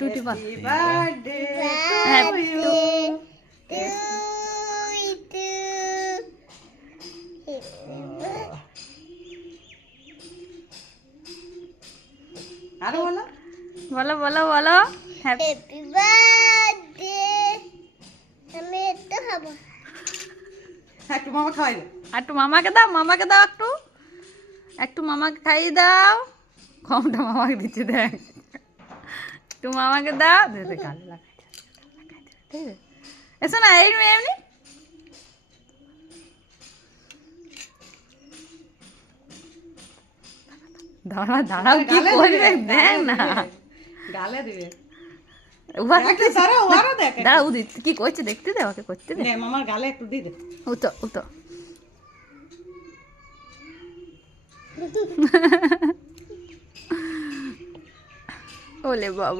টুটি বল। Happy birthday to you. আরো বলো। বলো বলো বলো। Happy happy birthday. আমি একটু খাবো। একটু মামা খাওয়াই দে। একটু মামাকে দাও, মামাকে দাও, একটু একটু মামাকে খাইয়ে দাও। কমটা মামাকে দিচ্ছে দেখ, একটু মামাকে দাও। দে দে গালে লাগাই দে। এসো না এমনি এমনি। দাঁড়া দাঁড়াও, কি গালে করবে দিবে, দেখ গালে না। দিবে, গালে দিবে। উহা দেখ তো, দাঁড়াও, আরো দেখ একটু। দাঁড়া, ও কি করছে দেখতে দে, ওকে করতে দে। নে মামার গালে একটু দিয়ে দে। উতো উতো। ওলে বাবা।